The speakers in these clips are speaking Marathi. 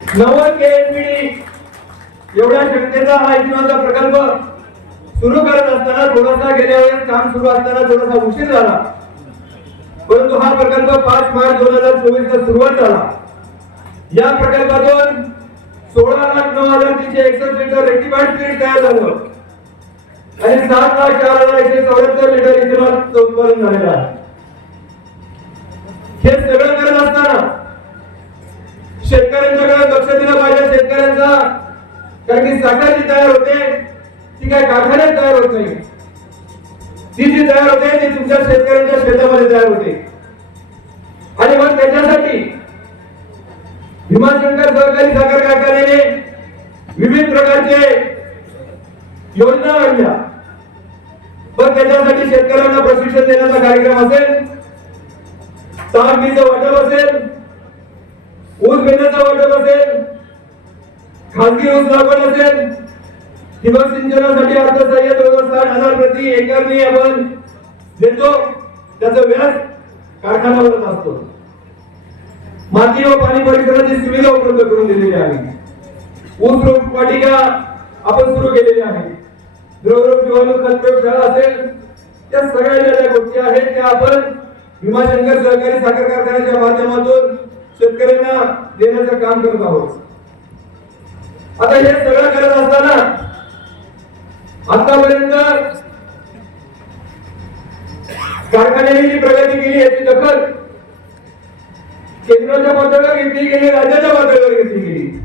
नव्वद केएनपीडी एवढ्या क्षमतेचा हा इथनाचा प्रकल्प सुरू करत असताना थोडासा गेल्या वेळेस काम सुरू असताना थोडासा उशीर झाला. परंतु हा प्रकल्प पाच मार्च दोन हजार चोवीस ला सुरुवात झाला. या प्रकल्पातून सोळा लाख नऊ हजार तीनशे एकसष्ट लिटर रेक्टिफाईड स्पिरिट तयार झालं. आणि सात लाख चार हजार एकशे चौऱ्याहत्तर लिटर इथेनॉल उत्पादन झालेलं आहे. हे सगळं करत असताना शेतकऱ्यांच्याकडे लक्ष दिलं पाहिजे. शेतकऱ्यांचा कारण की साखर जी तयार होते ती काय कारखान्यात तयार होत नाही. ती जी तयार होते ती तुमच्या शेतकऱ्यांच्या शेतामध्ये तयार होते. आणि मग त्याच्या भीमाशंकर सहकारी साखर कारखान्याने विविध प्रकारचे योजना आणल्या. पण त्याच्यासाठी शेतकऱ्यांना प्रशिक्षण देण्याचा कार्यक्रम असेल ताकदीचं वाटप असेल ऊस घेण्याचं वाटप असेल खासगी ऊस लागवड असेल ठिबक सिंचनासाठी अर्थसहाय्य जवळजवळ साठ हजार प्रति एकरनी आपण देतो. त्याचं व्याज कारखान्यावरच असतो. माती व पाणी परिसराची सुविधा उपलब्ध करून दिलेली आहे. ऊस रोपवाटिका आपण सुरू केलेली आहे. द्रवरूप जीवाणू खत प्रयोगशाळा असेल त्या सगळ्या ज्या ज्या गोष्टी आहेत त्या आपण भीमाशंकर सहकारी साखर कारखान्याच्या माध्यमातून शेतकऱ्यांना देण्याचं काम करत आहोत. आता हे सगळं करत असताना आतापर्यंत कारखान्याने जी प्रगती केली याची दखल केंद्राच्या पातळीवर घेतली गेली राज्याच्या पातळीवर घेतली गेली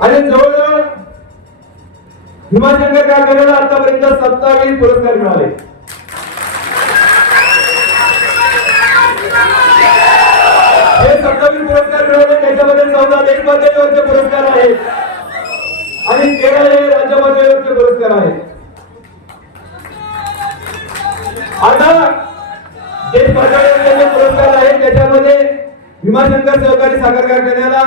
आणि जवळजवळ काय कारखान्याला आतापर्यंत सत्तावीस पुरस्कार मिळाले. हे सत्तावीस पुरस्कार मिळाले त्याच्यामध्ये चौदा देश पातळीवरचे पुरस्कार आहेत. आणि तेरा हे राज्य पातळीवरचे पुरस्कार आहेत. भीमाशंकर सहकारी साखर कारखान्याला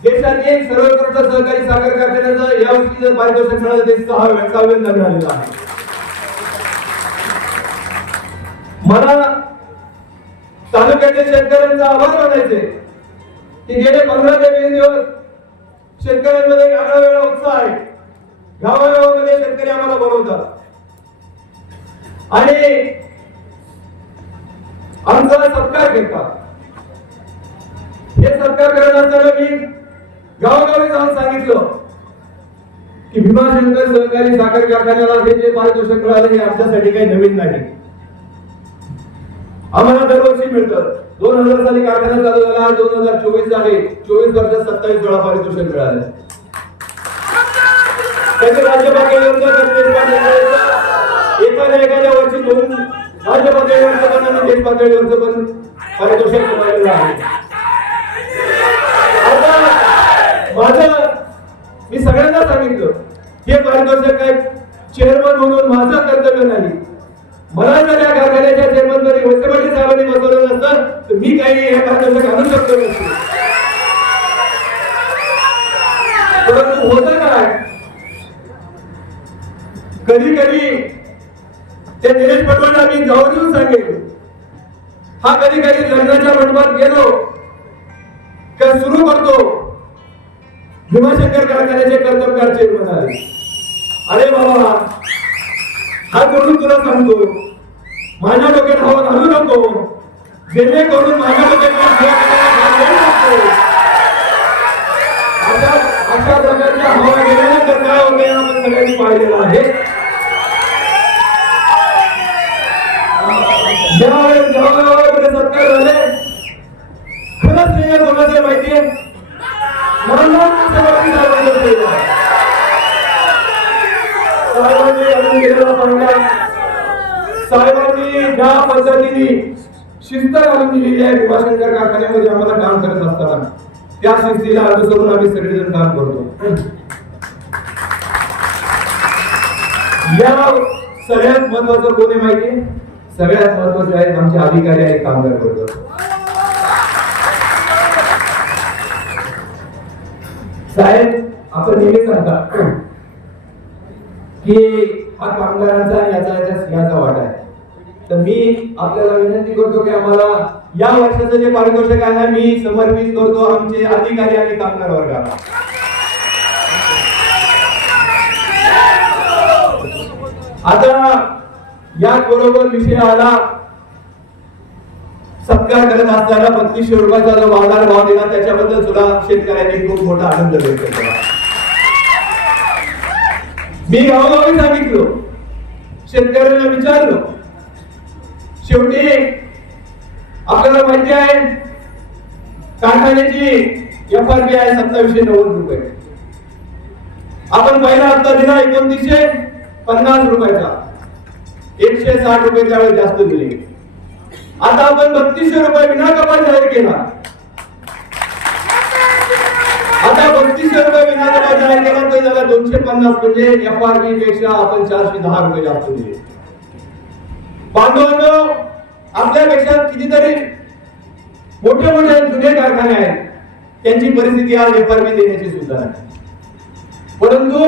देशातील सर्वोत्कृष्ट सहकारी साखर कारखान्याचं या वर्षीचं पारितोषिक मिळालं ते सहा सहाव्यांदा मिळालेलं आहे. मला तालुक्याच्या शेतकऱ्यांचा आभार मानायचे की गेले पंधरा ते वीस दिवस शेतकऱ्यांमध्ये एक आगळा वेगळा उत्साह आहे. गावागावामध्ये शेतकरी आम्हाला बोलवतात. आणि आमचा सत्कार घेतात हे सरकार करत असताना मी गावोगावी जाऊन सांगितलं की भीमाशंकर सहकारी साखर कारखान्याला हे जे पारितोषिक मिळालं हे आमच्यासाठी काही नवीन नाही. आम्हाला दरवर्षी मिळतं. दोन हजार साली कारखाना चालू झाला दोन हजार चोवीस आहे. चोवीस वर्षात सत्तावीस वेळा पारितोषिक मिळालं. त्याचे राज्य पातळीवरचं एखाद्या एखाद्या वर्षी दोन राज्य पातळीवरचं पण आणि देश पातळीवरचं पण पारितोषिक मिळालेलं आहे आता माझं मी सगळ्यांना सांगितलं हे पारितोषिक काय चेअरमन म्हणून माझं कर्तव्य नाही. मला जर या कारखान्याच्या चेअरमन जरी वसेपाटी साहेबांनी बसवलं नसतं तर मी काही हे पारितोषिक आणू शकतो नसतो. परंतु होत काय? कधी कधी त्या निलेश पटवाला मी जवळ येऊन सांगेल हा कधी कधी लग्नाच्या मंडपात गेलो का सुरू करतो? भीमाशंकर कारखान्याचे कर्तव्यकार चेअरमन आले. अरे बाबा हा करून तुला सांगतो? माझ्या डोक्यात हवा घालू नको. जेणेकरून माझ्या डोक्यात हवा घालू नको. अशा अशा प्रकारच्या हवा गेल्यानंतर काय होते आपण सगळ्यांनी पाहिलेलं आहे ज्यावेळेस गावागावामध्ये सत्कार झाले खरंच नाही कोणाचं आहे माहितीये म्हणून सगळ्यांनी साहेबांचं केलं. साहेबांनी आणून गेलेला पाहिला साहेबांनी ज्या पद्धतीने शिस्त घालून दिलेली आहे भीमाशंकर कारखान्यामध्ये आम्हाला काम करत असताना. त्या शिस्तीला अनुसरून आम्ही सगळेजण काम करतो. या सगळ्यात महत्वाचं कोण आहे माहिती सगळ्यात महत्त्वाचे आहेत आमचे अधिकारी आणि कामगार वर्ग. साहेब आपण नेहमी सांगता की हा कामगारांचा आणि याचा याचा वाटा आहे. तर मी आपल्याला विनंती करतो की आम्हाला या वर्षाचं जे पारितोषिक आहे मी समर्पित करतो आमचे अधिकारी आणि कामगार वर्गाला. आता याच बरोबर विषय आला सत्कार करत असताना बत्तीसशे रुपयाचा जो बाजार भाव दिला त्याच्याबद्दल सुद्धा शेतकऱ्यांनी खूप मोठा आनंद व्यक्त केला. मी गावगावी सांगितलो शेतकऱ्यांना विचारलो शेवटी आपल्याला माहिती आहे कारखान्याची एफ आर पी आहे सत्तावीसशे नव्वद रुपये. आपण पहिला हप्ता दिला एकोणतीसशे पन्नास रुपयाचा. एकशे साठ रुपये त्यावेळेस जास्त दिले. आता आपण बत्तीसशे रुपये विना कपात जाहीर केला. आता बत्तीसशे रुपये विना कपात जाहीर केला तर त्याला दोनशे पन्नास म्हणजे एफ आर पी पेक्षा आपण चारशे दहा रुपये जास्त दिले. बांधवांनो आपल्यापेक्षा कितीतरी मोठे मोठे जुने कारखाने आहेत. त्यांची परिस्थिती आज एफआरपी देण्याची सुद्धा आहे परंतु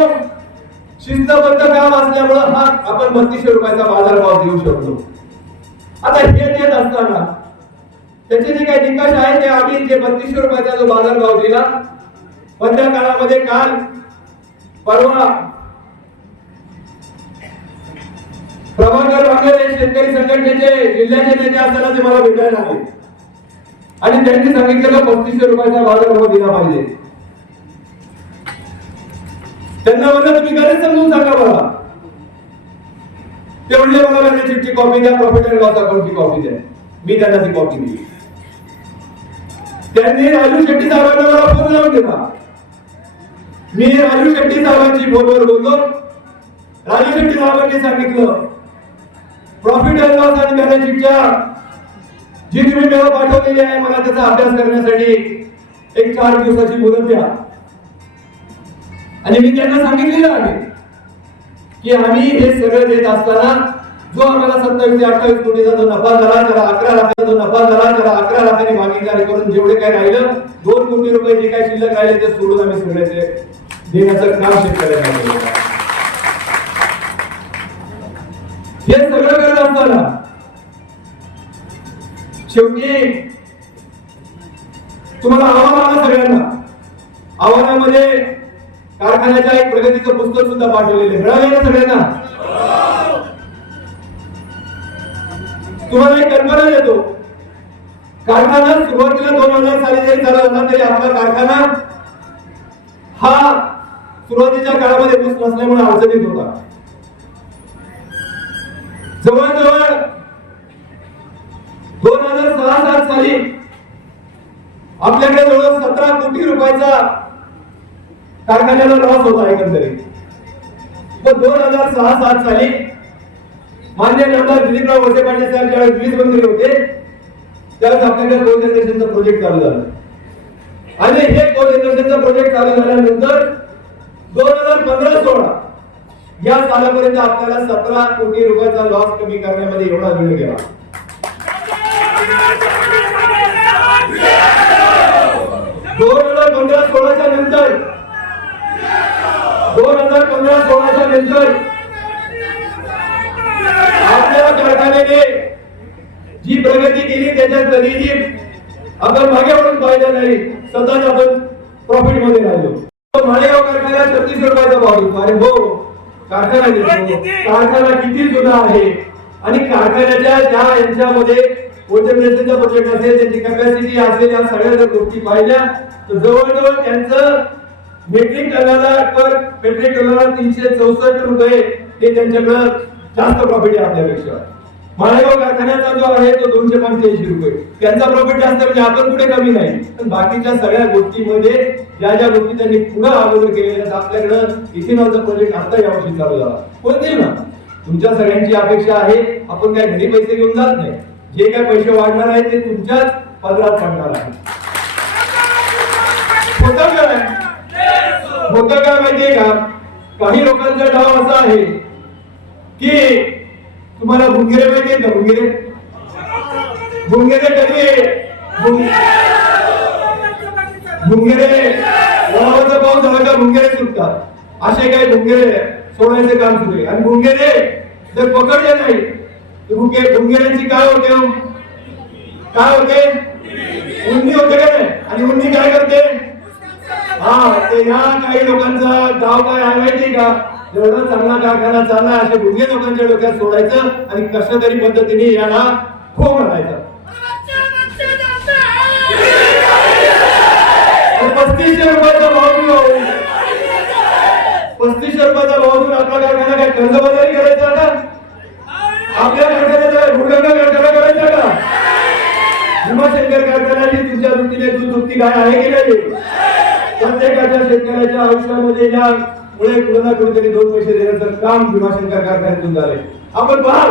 शिस्तबद्ध काम असल्यामुळं हा आपण बत्तीसशे रुपयाचा बाजारभाव देऊ शकतो. आता हे देत असताना त्याचे जे काही निकष आहे ते आम्ही जे बत्तीसशे रुपयाचा जो बाजारभाव दिला मधल्या काळामध्ये काल परवा प्रभाकर बांगलादेश शेतकरी संघटनेचे जिल्ह्याचे नेते असताना ते मला भेटायला आले. आणि त्यांनी सांगितलेलं पस्तीसशे रुपयाचा बाजारभाव दिला पाहिजे. त्यांना म्हणलं तुम्ही गरज समजून सांगा मला ते म्हणले मला मॅनेजरची कॉपी द्या प्रॉफिट अँड लॉस अकाउंटची कॉपी द्या. मी त्यांना ती कॉपी दिली त्यांनी राजू शेट्टी साहेबांना मला फोन लावून दिला. मी राजू शेट्टी साहेबांची फोनवर बोललो. राजू शेट्टी साहेबांनी सांगितलं प्रॉफिट अँड लॉस आणि मॅनेजरच्या जी तुम्ही मेळ पाठवलेली आहे मला त्याचा अभ्यास करण्यासाठी. एक चार दिवसाची मुदत द्या. आणि मी त्यांना सांगितलेलं आहे की आम्ही हे सगळं देत असताना जो आम्हाला सत्तावीस ते अठ्ठावीस कोटीचा जो नफा झाला त्याला अकरा लाखाचा जो नफा झाला त्याला अकरा लाखाने भागीदारी करून जेवढे काय राहिलं दोन कोटी रुपये जे काय शिल्लक राहिले ते सोडून आम्ही सगळे ते देण्याचं काम शेतकऱ्यांना केलं शेवटी तुम्हाला आव्हान आलं सगळ्यांना. आव्हानामध्ये कारखान्याच्या एक प्रगतीचं पुस्तक सुद्धा पाठवलेलं मिळाले ना सगळ्यांना? तुम्हाला एक कल्पना देतो. कारखाना सुरुवातीला दोन हजार साली जरी चालू होता तरी आपला कारखाना हा सुरुवातीच्या काळामध्ये ऊस नसल्यामुळे अडचणीत होता. जवळजवळ दोन हजार सहा सात साली आपल्याकडे जवळ सतरा कोटी रुपयाचा कारखान्याला लॉस होता एकंदरीत. व दोन हजार सहा सात साली मान्य आमदार दिलीपराव वसे पाटील साहेब ज्यावेळेस वीज मंत्री होते त्यावेळेस आपल्याकडे कोल जनरेशनचा प्रोजेक्ट चालू झाला. आणि हे कोल जनरेशनचा प्रोजेक्ट चालू झाल्यानंतर दोन हजार पंधरा सोळा या सालापर्यंत आपल्याला सतरा कोटी रुपयाचा लॉस कमी करण्यामध्ये एवढा वेळ गेला. दोन हजार पंधरा सोळाच्या नंतर दोन हजार पंधरा सोळाच्या नंतर आपल्या कारखान्याने जी प्रगती केली त्याच्यात कधीही आपण मागे वळून पाहिलं नाही सतत आपण प्रॉफिटमध्ये राहिलो मालेगाव कारखाना छत्तीस रुपयाचा भाव देतो अरे हो कारखाना कारखाना किती जुना आहे आणि कारखान्याच्या ज्या यांच्यामध्ये ओजनरेशनचा प्रोजेक्ट असेल त्यांची कॅपॅसिटी असेल या सगळ्या जर गोष्टी पाहिल्या तर जवळजवळ त्यांचं मेट्रिक टनाला पर मेट्रिक टनाला तीनशे चौसष्ट रुपये हे त्यांच्याकडं जास्त प्रॉफिट आहे आपल्यापेक्षा. माळेगाव कारखान्याचा जो आहे तो दोनशे पंच्याऐंशी रुपये. त्यांचा प्रॉफिट जास्त म्हणजे आपण कुठे कमी नाही. पण बाकीच्या सगळ्या गोष्टीमध्ये ज्या ज्या गोष्टी त्यांनी पुढे अगोदर केलेल्या आपल्याकडं इथेनॉलचा प्रोजेक्ट आता यावर्षी चालू झाला. कोणते ना? तुमच्या सगळ्यांची अपेक्षा आहे आपण काय घरी पैसे घेऊन जात नाही. जे काय पैसे वाढणार आहे ते तुमच्याच पदरात पडणार आहे. होतं काय काय माहितीये का? काही लोकांचा डाव असा आहे की तुम्हाला भुंगिरे माहितीये का भुंगिरे? भुंगिरे कधी भुंगिरे भुंगेरे पाऊस झाला का भुंगिरे सुटतात. असे काही भुंगिरे सोडायचे काम सुरू आहे. आणि भुंगिरे जर पकडले नाही भुंगे भुंगेऱ्यांची काय होते हो? काय होते? उन्नी होते आणि उन्नी काय करते हा? ते ह्या काही लोकांचा गाव काय आहे माहिती का? एवढा चांगला कारखाना चालला असे भुंगे लोकांच्या डोक्यात सोडायचं आणि कशा तरी पद्धतीने याला खो म्हणायचं. पस्तीसशे रुपयाचा भाव पस्तीसशे रुपयाचा भाव देऊन आपला कारखाना काय कर्जबाजारी करायचा का आपल्या कारखान्याचा गुडगंगा कारखाना करायचा का भीमाशंकर कारखान्याची तुमच्या वृत्तीने काय आहे की नाही? प्रत्येकाच्या शेतकऱ्याच्या आयुष्यामध्ये या मुळे कुठं ना कुठेतरी दोन पैसे देण्याचं काम भीमाशंकर कारखान्यातून झाले आपण पाहाल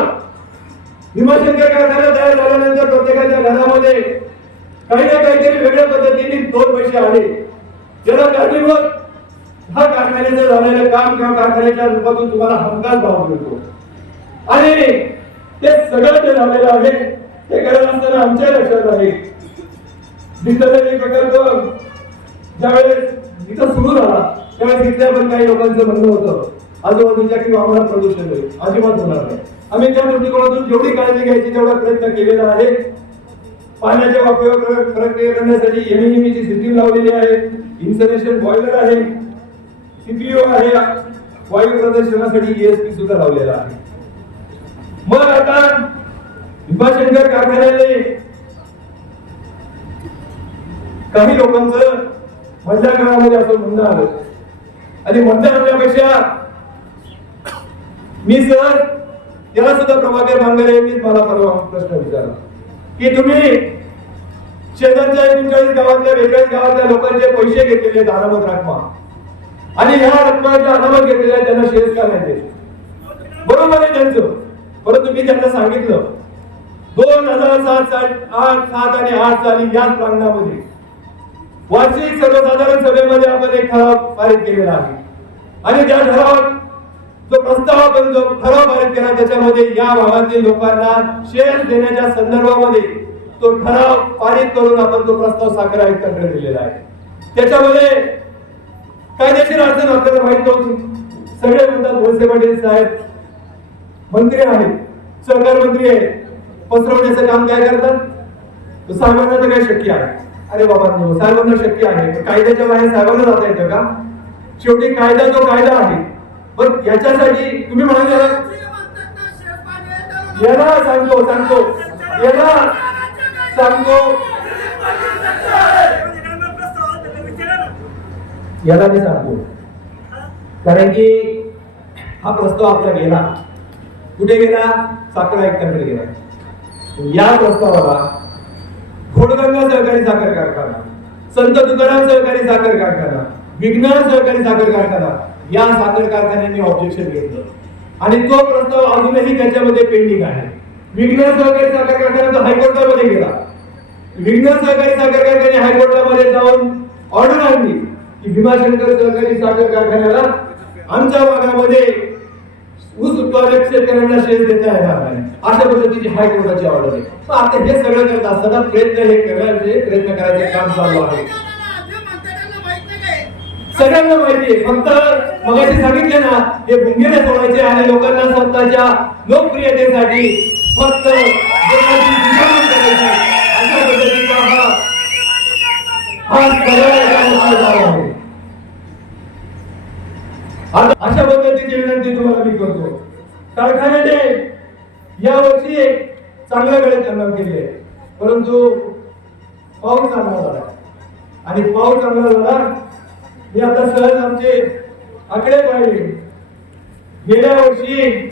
भीमाशंकर कारखाना तयार झाल्यानंतर प्रत्येकाच्या घरामध्ये काही ना काहीतरी वेगळ्या पद्धतीने दोन पैसे आले. ज्याला कारणीभूत हा कारखान्याचं झालेलं काम किंवा कारखान्याच्या रूपातून तुम्हाला हमखास भाव मिळतो. आणि ते सगळं जे झालेलं आहे ते करत असताना आमच्या लक्षात आहे डिजिटल प्रकल्प. ज्यावेळेस इथं सुरू झाला त्यावेळेस इथल्या पण काही लोकांचं म्हणणं होतं आजूबाजूच्या किंवा आम्हाला प्रदूषण होईल अजिबात होणार नाही. आम्ही त्या दृष्टिकोनातून जेवढी काळजी घ्यायची तेवढा प्रयत्न केलेला आहे. पाण्याच्या वापरावर प्रक्रिया करण्यासाठी एमएनएमची सिस्टीम लावलेली आहे. इन्सलेशन बॉयलर आहे. सीपीओ आहे. वायू प्रदर्शनासाठी ईएसपी सुद्धा लावलेला आहे. मग आता भीमाशंकर कारखान्याने काही लोकांचं मधल्या असं म्हणणं आलं. आणि म्हणणं आणण्यापेक्षा मी सर त्याला सुद्धा प्रभाकर भांगरे यांनीच मला परवा प्रश्न विचारला. की तुम्ही शेजारच्या एकोणचाळीस गावातल्या बेचाळीस गावातल्या लोकांचे पैसे घेतलेले आहेत रकमा आणि ह्या रकमाच्या अनामत घेतलेल्या त्यांना शेअर करायचे. बरोबर आहे त्यांचं. परंतु मी त्यांना सांगितलं दोन हजार सात सात आठ सात आणि आठ साली याच प्रांगणामध्ये वार्षिक सर्वसाधारण सभेमध्ये आपण एक ठराव पारित केलेला आहे. आणि त्या ठरावात जो प्रस्ताव आपण जो ठराव पारित केला त्याच्यामध्ये या भागातील लोकांना शेअर देण्याच्या संदर्भामध्ये तो ठराव पारित करून आपण तो प्रस्ताव साखर आयुक्तांकडे दिलेला आहे. त्याच्यामध्ये कायदेशीर अडचण आपल्याला माहीत नव्हती. सगळे म्हणतात भोसे पाटील साहेब मंत्री आहेत. सहकार मंत्री आहेत. पसरवण्याचं काम काय करतात? तर काही शक्य आहे. अरे बाबा नो साहेबांना शक्य आहे. कायद्याच्या बाहेर साहेबांना जाता येतं का? शेवटी कायदा जो कायदा आहे. पण याच्यासाठी तुम्ही म्हणाले याला सांगतो सांगतो. याला सांगतो. याला मी सांगतो. कारण की हा प्रस्ताव आपला गेला. कुठे गेला? साखर आयुक्तांकडे गेला. या प्रस्तावाला घोडगंगा सहकारी साखर कारखाना संत तुकाराम सहकारी साखर कारखाना विज्ञान सहकारी साखर कारखाना या साखर कारखान्यांनी ऑब्जेक्शन घेतलं. आणि तो प्रस्ताव अजूनही त्याच्यामध्ये पेंडिंग आहे. विज्ञान सहकारी साखर कारखाना तर हायकोर्टामध्ये गेला. विज्ञान सहकारी साखर कारखाने हायकोर्टामध्ये जाऊन ऑर्डर आणली की भीमाशंकर सहकारी साखर कारखान्याला आमच्या भागामध्ये ऊस उत्पादक शेतकऱ्यांना शेत देता येणार नाही अशा पद्धतीची हायकोर्टाची ऑर्डर आहे पण आता हे सगळं करत असताना प्रयत्न हे करायचे प्रयत्न करायचे काम चालू हो आहे सगळ्यांना माहिती आहे फक्त मगाशी सांगितले ना हे भुंगेने सोडायचे आणि लोकांना स्वतःच्या लोकप्रियतेसाठी फक्त अशा पद्धतीचा विनंती तुम्हाला मी करतो. कारखान्याने यावर्षी वर्षी चांगल्या वेळेत काम केली आहे. परंतु पाऊस चांगला झाला आणि पाऊस चांगला झाला मी आता सहज आमचे आकडे पाहिले. गेल्या वर्षी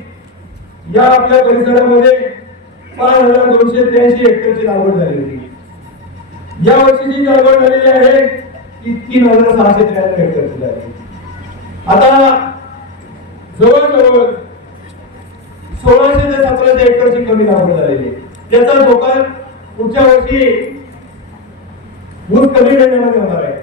या आपल्या परिसरामध्ये पाच हजार दोनशे त्र्याऐंशी हेक्टरची लागवड झाली होती. या वर्षी जी लागवड झालेली आहे ती तीन हजार सहाशे त्र्याण्णव हेक्टरची झाली आता जवळजवळ सोळाशे ते सतराशे हेक्टरची कमी लागवड झालेली आहे. त्याचा धोका पुढच्या वर्षी ऊस कमी मिळण्यामध्ये होणार आहे.